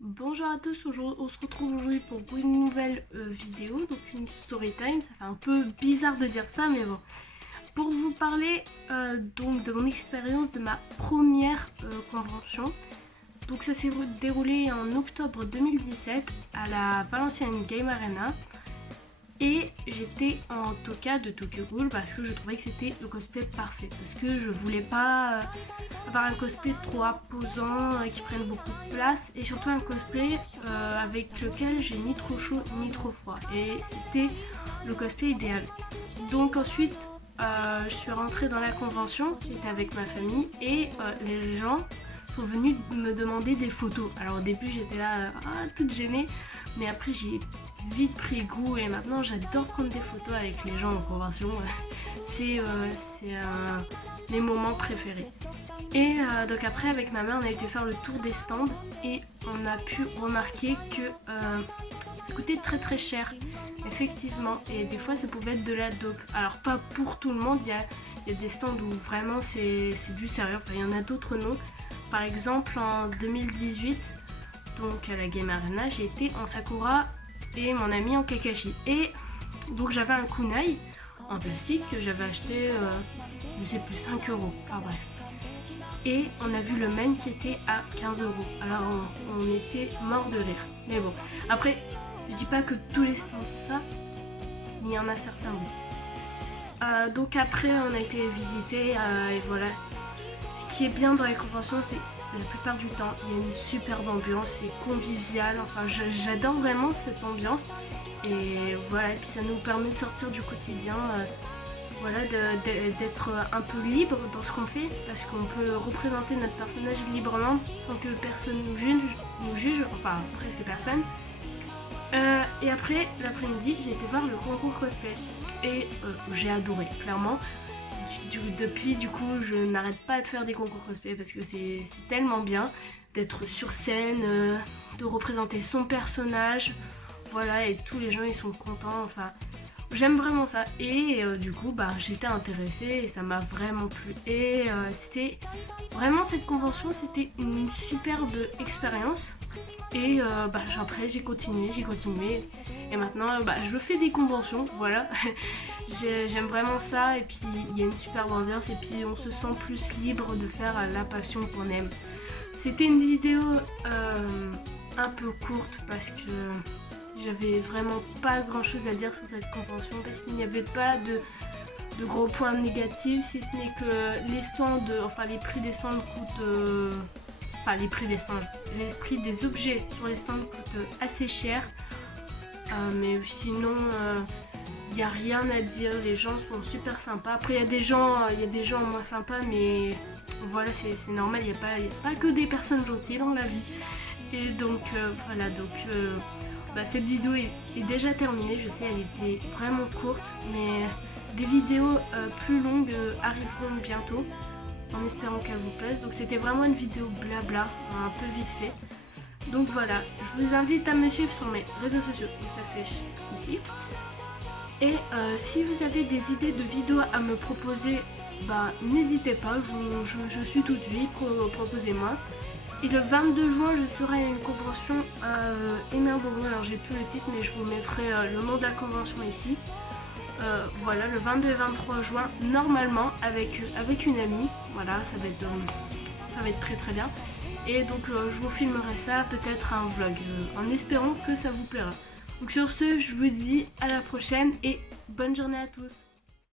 Bonjour à tous, on se retrouve aujourd'hui pour une nouvelle vidéo, donc une story time. Ça fait un peu bizarre de dire ça, mais bon. Pour vous parler donc de mon expérience de ma première convention. Donc ça s'est déroulé en octobre 2017 à la Valenciennes Game Arena. Et j'étais en toka de Tokyo Ghoul parce que je trouvais que c'était le cosplay parfait. Parce que je voulais pas avoir un cosplay trop imposant, qui prenne beaucoup de place. Et surtout un cosplay avec lequel j'ai ni trop chaud ni trop froid. Et c'était le cosplay idéal. Donc ensuite, je suis rentrée dans la convention, j'étais avec ma famille. Et les gens sont venus me demander des photos. Alors au début j'étais là toute gênée. Mais après j'ai vite pris goût et maintenant j'adore prendre des photos avec les gens en convention. C'est mes moments préférés. Et donc après avec ma mère on a été faire le tour des stands et on a pu remarquer que ça coûtait très cher effectivement, et des fois ça pouvait être de la dope. Alors pas pour tout le monde, il y a des stands où vraiment c'est du sérieux, enfin il y en a d'autres non. Par exemple en 2018, donc à la Game Arena, j'ai été en Sakura et mon ami en Kakashi. Et donc j'avais un kunai en plastique que j'avais acheté, je sais plus, 5 euros. Ah bref. Et on a vu le même qui était à 15 euros. Alors on était mort de rire. Mais bon, après, je dis pas que tous les stands font ça, mais il y en a certains oui. Donc après on a été visiter et voilà. Ce qui est bien dans les conventions, c'est la plupart du temps, il y a une superbe ambiance, c'est convivial, enfin j'adore vraiment cette ambiance. Et voilà, et puis ça nous permet de sortir du quotidien, voilà, d'être un peu libre dans ce qu'on fait, parce qu'on peut représenter notre personnage librement sans que personne nous juge, enfin presque personne. Et après, l'après-midi, j'ai été voir le concours cosplay et j'ai adoré, clairement. Depuis du coup je n'arrête pas de faire des concours cosplay parce que c'est tellement bien d'être sur scène, de représenter son personnage, voilà, et tous les gens ils sont contents, enfin j'aime vraiment ça. Et du coup j'étais intéressée et ça m'a vraiment plu. Et c'était vraiment, cette convention c'était une superbe expérience. Et après j'ai continué et maintenant je fais des conventions, voilà. J'aime vraiment ça, et puis il y a une superbe ambiance et puis on se sent plus libre de faire la passion qu'on aime. C'était une vidéo un peu courte parce que j'avais vraiment pas grand chose à dire sur cette convention, parce qu'il n'y avait pas de gros points négatifs, si ce n'est que les stands, enfin les prix des stands coûtent... les prix des objets sur les stands coûtent assez cher. Mais sinon, il n'y a rien à dire, les gens sont super sympas. Après, il y a des gens moins sympas, mais voilà, c'est normal, il n'y a pas que des personnes gentilles dans la vie. Et donc, voilà, donc cette vidéo est déjà terminée, je sais, elle était vraiment courte, mais des vidéos plus longues arriveront bientôt, en espérant qu'elle vous plaise. Donc c'était vraiment une vidéo blabla, un peu vite fait. Donc voilà, je vous invite à me suivre sur mes réseaux sociaux qui s'affichent ici. Et si vous avez des idées de vidéos à me proposer, n'hésitez pas, je suis toute vie, proposez-moi. Et le 22 juin, je ferai une convention à Hénin-Beaumont. Alors j'ai plus le titre, mais je vous mettrai le nom de la convention ici. Voilà, le 22 et 23 juin, normalement, avec une amie. Voilà, ça va être très bien. Et donc je vous filmerai ça, peut-être un vlog, en espérant que ça vous plaira. Donc sur ce, je vous dis à la prochaine et bonne journée à tous.